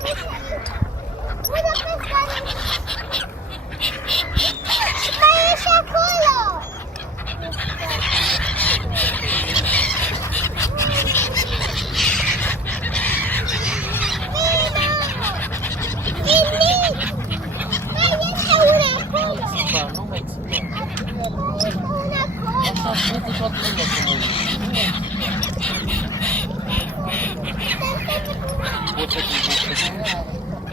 Mai e și acolo! Nu mai țipa. Așa crede toată lumea că mă poți să